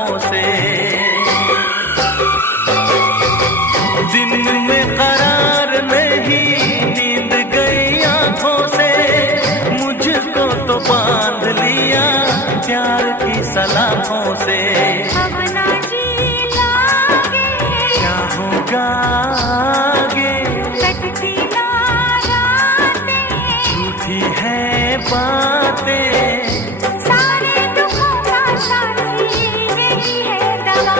सलाखों से। दिन में करार नहीं, नींद गई आंखों से, मुझको तो बांध लिया प्यार की सलाखों से। अब ना जी लागे, क्या होगा आगे, कटती ना रातें, झूठी है बातें, सारे दुखों का साथी यही है दवा।